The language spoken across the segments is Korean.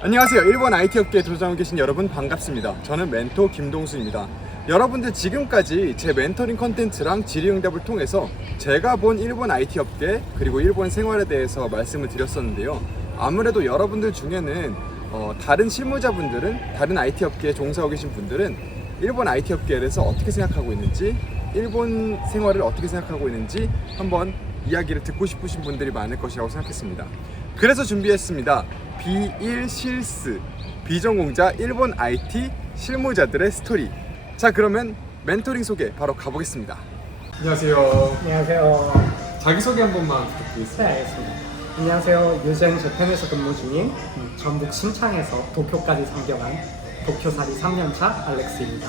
안녕하세요. 일본 IT 업계에 도전하고 계신 여러분 반갑습니다. 저는 멘토 김동수입니다. 여러분들 지금까지 제 멘토링 컨텐츠랑 질의응답을 통해서 제가 본 일본 IT 업계 그리고 일본 생활에 대해서 말씀을 드렸었는데요. 아무래도 여러분들 중에는 어, 다른 실무자분들은 다른 IT 업계에 종사하고 계신 분들은 일본 IT 업계에 대해서 어떻게 생각하고 있는지 일본 생활을 어떻게 생각하고 있는지 한번 이야기를 듣고 싶으신 분들이 많을 것이라고 생각했습니다. 그래서 준비했습니다. 비일 실스 비전공자 일본 IT 실무자들의 스토리. 자 그러면 멘토링 소개 바로 가보겠습니다. 안녕하세요. 안녕하세요. 자기 소개 한 번만 부탁드리겠습니다. 네, 알겠습니다. 안녕하세요. 유젠 재팬에서 근무 중인 음, 전북 신창에서 도쿄까지 상경한 도쿄살이 3년차 알렉스입니다.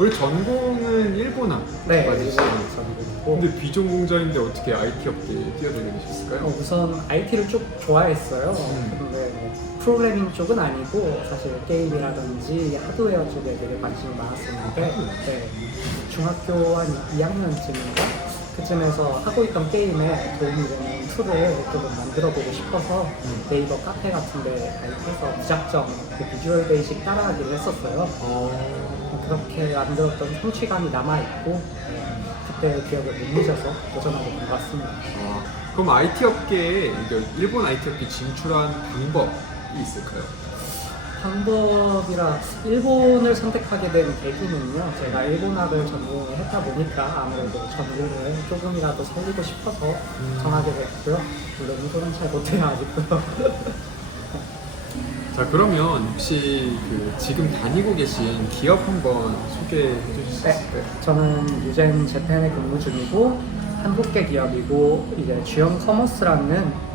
우리 전공은 일본학 네, 맞으시죠? 일본 전공이고 근데 비전공자인데 어떻게 IT 업계에 뛰어들게 되셨을까요? 어, 우선 IT를 쭉 좋아했어요. 음. 근데 뭐 프로그래밍 쪽은 아니고 사실 게임이라든지 하드웨어 쪽에 되게 관심이 많았었는데 네, 중학교 한 2학년쯤인가 그쯤에서 하고 있던 게임에 도움이 되는 툴을 조금 만들어보고 싶어서 음. 네이버 카페 같은데 가입해서 무작정 그 비주얼 베이식 따라하기를 했었어요. 어... 그렇게 만들었던 성취감이 남아있고 네, 그때 기억을 못 잊어서 도전하게 된 것 같습니다. 아, 그럼 IT 업계에 이제 일본 IT 업계 진출한 방법이 있을까요? 방법이라 일본을 선택하게 된 계기는요. 제가 일본학을 전공을 했다 보니까 아무래도 전공을 조금이라도 살리고 싶어서 음. 정하게 됐고요. 물론 일본은 잘 못해요 아직도. 자 그러면 혹시 그 지금 다니고 계신 기업 한번 소개해 주실 수 네. 있을까요? 저는 유젠 재팬에 근무 중이고 한국계 기업이고 이제 주영 커머스라는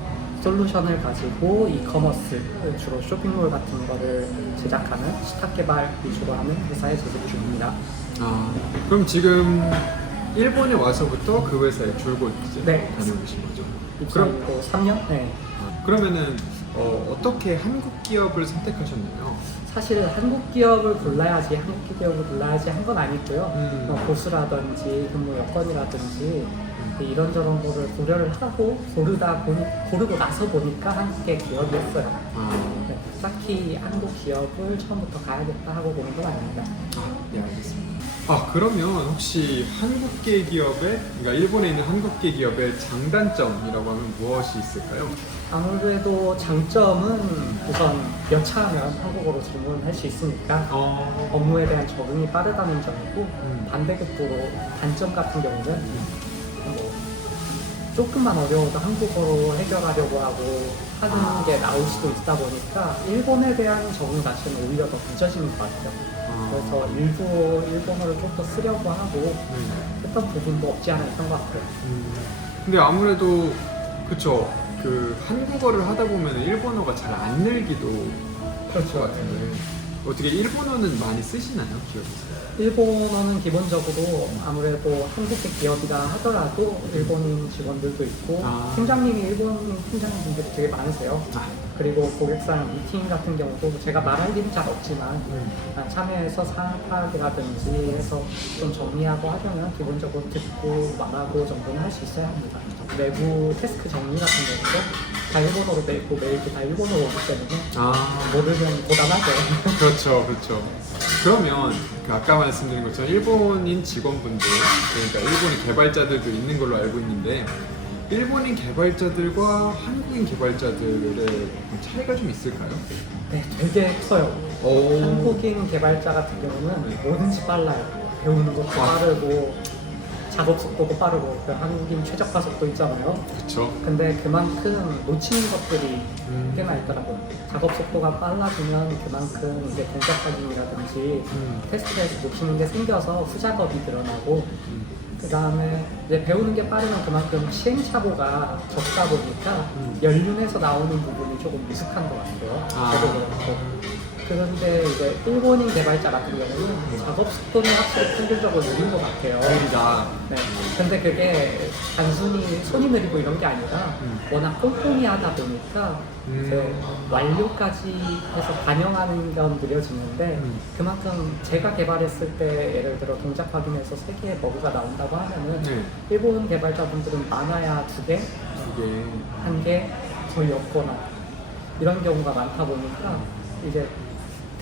솔루션을 가지고 이커머스 주로 쇼핑몰 같은 거를 제작하는 시탁 개발 위주로 하는 회사에 재직 중입니다. 아 그럼 지금 일본에 와서부터 그 회사에 줄곧 이제 네. 계신 거죠? 그럼 입사하고 3년? 네. 아, 그러면은 어, 어떻게 한국 기업을 선택하셨나요? 사실 한국 기업을 골라야지 한국 기업을 골라야지 한 건 아니고요. 음. 뭐 보수라든지 근무 여건이라든지 이런저런 거를 고려를 하고 고르다 보니 고르고 나서 보니까 한국의 기업이었어요. 아, 네, 딱히 한국 기업을 처음부터 가야겠다 하고 보는 건 아닙니다. 아, 네 알겠습니다. 아 그러면 혹시 한국계 기업의 그러니까 일본에 있는 한국계 기업의 장단점이라고 하면 무엇이 있을까요? 아무래도 장점은 우선 여차하면 한국어로 질문을 할수 있으니까 어, 업무에 대한 적응이 빠르다는 점이고 음. 반대급부로 단점 같은 경우는 뭐 조금만 어려워도 한국어로 해결하려고 하고 하는 게 나올 수도 있다 보니까 일본에 대한 적응 자체는 오히려 더 늦어지는 것 같아요. 아. 그래서 일부 일본어를 좀 더 쓰려고 하고 네. 했던 부분도 없지 않아 있던 것 같아요. 음, 근데 아무래도 그쵸 그 한국어를 하다 보면 일본어가 잘 안 늘기도 할 것 같은데 어떻게 일본어는 많이 쓰시나요 기업에서? 일본어는 기본적으로 아무래도 한국계 기업이라 하더라도 일본인 직원들도 있고 아. 팀장님이 일본인 팀장님분들이 되게 많으세요. 아, 그리고 고객사랑 미팅 같은 경우도 제가 말할 일은 잘 없지만 음. 아, 참여해서 사항 파악이라든지 해서 좀 정리하고 하려면 기본적으로 듣고 말하고 정도는 할 수 있어야 합니다. 내부 태스크 정리 같은 경우도 다 일본어로 내고 메일도 다 일본어로 오기 때문에 아 모르면 고단하죠. 그렇죠 그렇죠 그러면 그 아까 말씀드린 것처럼 일본인 직원분들 그러니까 일본인 개발자들도 있는 걸로 알고 있는데 일본인 개발자들과 한국인 개발자들의 차이가 좀 있을까요? 네, 되게 커요. 오. 한국인 개발자 같은 경우는 뭐든지 빨라요. 배우는 것도 아. 빠르고 작업 속도도 빠르고 그 한국인 최적화 속도 있잖아요. 그렇죠 근데 그만큼 놓치는 것들이 음. 꽤나 있더라고요. 작업 속도가 빨라지면 그만큼 이제 동작 확인이라든지 음. 테스트에서 놓치는 게 생겨서 후작업이 드러나고 음. 그 다음에 이제 배우는 게 빠르면 그만큼 시행착오가 적다 보니까 음. 연륜에서 나오는 부분이 조금 미숙한 것 같아요. 아. 저도 그렇고. 그런데 이제 일본인 개발자 같은 경우는 작업 속도는 확실히 평균적으로 느린 것 같아요. 느리다 네. 근데 그게 단순히 손이 느리고 이런 게 아니라 음. 워낙 꼼꼼히 하다 보니까 음. 이제 완료까지 해서 반영하는 건 느려지는데 음. 그만큼 제가 개발했을 때 예를 들어 동작 확인해서 세 개의 버그가 나온다고 하면은 네 일본 개발자분들은 많아야 두 개, 이게 한개 거의 없거나 이런 경우가 많다 보니까 이제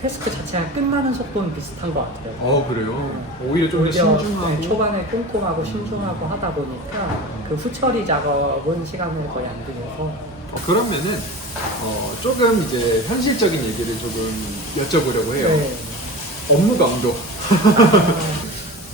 테스트 자체가 끝나는 속도는 비슷한 것 같아요. 어 그래요? 오히려 좀 더 오히려 신중하고 네, 초반에 꼼꼼하고 신중하고 하다 보니까 그 후처리 작업은 시간을 거의 안 들여서 어, 그러면은 어, 조금 이제 현실적인 얘기를 조금 여쭤보려고 해요. 네. 업무 강도.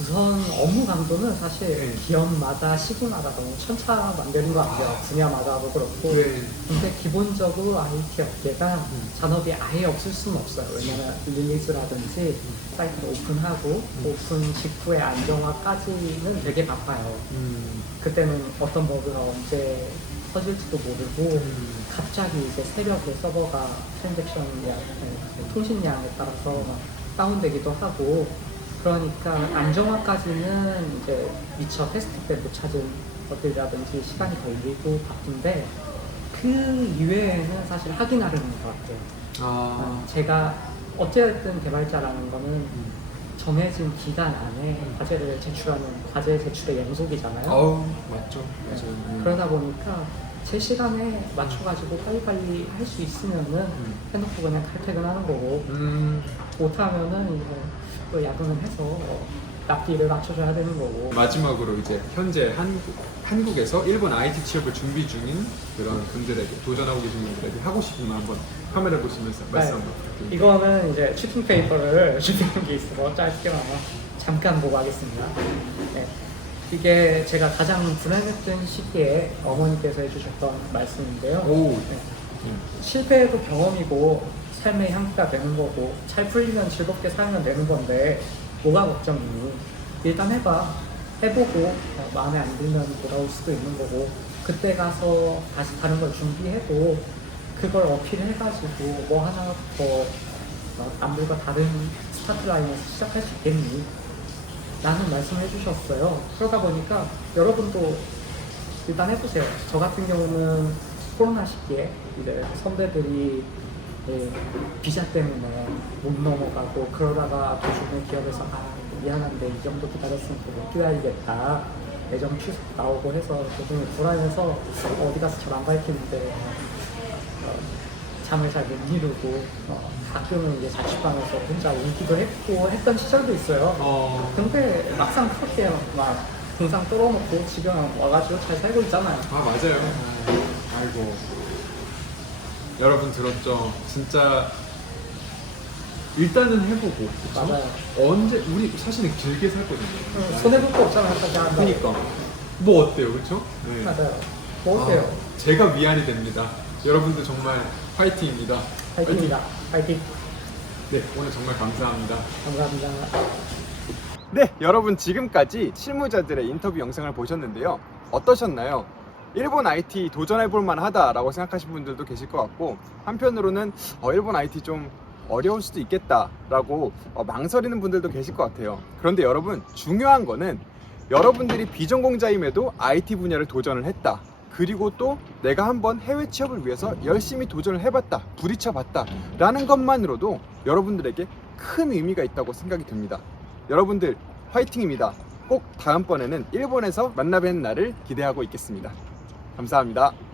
우선 업무 강도는 사실 네. 기업마다 시기마다 너무 천차만별인 것 같아요. 분야마다도 그렇고. 네. 근데 기본적으로 IT 업계가 음. 잔업이 아예 없을 수는 없어요. 왜냐면 릴리즈라든지 사이트를 오픈하고 음. 오픈 직후의 안정화까지는 되게 바빠요. 음, 그때는 어떤 버그가 언제 터질지도 모르고 음. 갑자기 이제 새벽에 서버가 트랜잭션 양, 네, 통신량에 따라서 막 다운되기도 하고 그러니까 안정화까지는 이제 미처 테스트 때못 찾은 것들이라든지 시간이 걸리고 바쁜데 그 이외에는 사실 하기 나름인 것 같아요. 아, 제가 어쨌든 개발자라는 거는 음. 정해진 기간 안에 과제를 제출하는 과제 제출의 연속이잖아요. 어우 맞죠. 맞아요. 음. 그러다 보니까 제 시간에 맞춰가지고 빨리빨리 할 수 있으면은 음. 해놓고 그냥 칼퇴근하는 거고 음, 못하면은 이제 또 야근을 해서 납기를 맞춰줘야 되는 거고 마지막으로 이제 현재 한국, 한국에서 일본 IT 취업을 준비 중인 그런 분들에게 도전하고 계신 분들에게 하고 싶은 말 한번 카메라 보시면서 말씀 한번 부탁드립니다. 네. 이거는 이제 슈팅 페이퍼를 준비한 게 있어서 짧게나마 잠깐 보고 하겠습니다. 네. 이게 제가 가장 불안했던 시기에 어머니께서 해주셨던 말씀인데요. 오, 네. 음. 실패해도 경험이고 삶의 향기가 되는 거고 잘 풀리면 즐겁게 살면 되는 건데 뭐가 걱정이니 일단 해봐 해보고 어, 마음에 안 들면 돌아올 수도 있는 거고 그때 가서 다시 다른 걸 준비해도 그걸 어필해가지고 뭐 하나 더 어, 남들과 다른 스타트 라인에서 시작할 수 있겠니? 라는 말씀을 해주셨어요. 그러다 보니까 여러분도 일단 해보세요. 저 같은 경우는 코로나 시기에 이제 선배들이 예, 비자 때문에 못 넘어가고 그러다가 도중에 기업에서 아 미안한데 이 정도 기다렸으면 또못 기다리겠다 예정 취소 나오고 해서 도중에 불안해서 어디 가서 잘 안 밝히는데 어, 잠을 잘 못 이루고 어, 가끔은 이제 자취방에서 혼자 울기도 했고 했던 시절도 있어요. 어, 근데 막상 그렇게 막 동상 떨어놓고 집에 와가지고 잘 살고 있잖아요. 아 맞아요. 아, 아이고 여러분 들었죠? 진짜 일단은 해보고 그쵸? 맞아요. 언제 우리 사실은 길게 살거든요. 손해볼 거 없잖아요. 사실 한다고. 그러니까 뭐 어때요, 그렇죠? 네. 맞아요. 뭐 어때요? 아, 제가 위안이 됩니다. 여러분들 정말 파이팅입니다. 파이팅입니다. 파이팅. 네, 오늘 정말 감사합니다. 감사합니다. 네, 여러분 지금까지 실무자들의 인터뷰 영상을 보셨는데요. 어떠셨나요? 일본 IT 도전해볼 만하다라고 생각하신 분들도 계실 것 같고 한편으로는 어, 일본 IT 좀 어려울 수도 있겠다라고 어, 망설이는 분들도 계실 것 같아요. 그런데 여러분 중요한 거는 여러분들이 비전공자임에도 IT 분야를 도전을 했다. 그리고 또 내가 한번 해외 취업을 위해서 열심히 도전을 해봤다, 부딪혀봤다 라는 것만으로도 여러분들에게 큰 의미가 있다고 생각이 듭니다. 여러분들 화이팅입니다. 꼭 다음번에는 일본에서 만나 뵙는 날을 기대하고 있겠습니다. 감사합니다.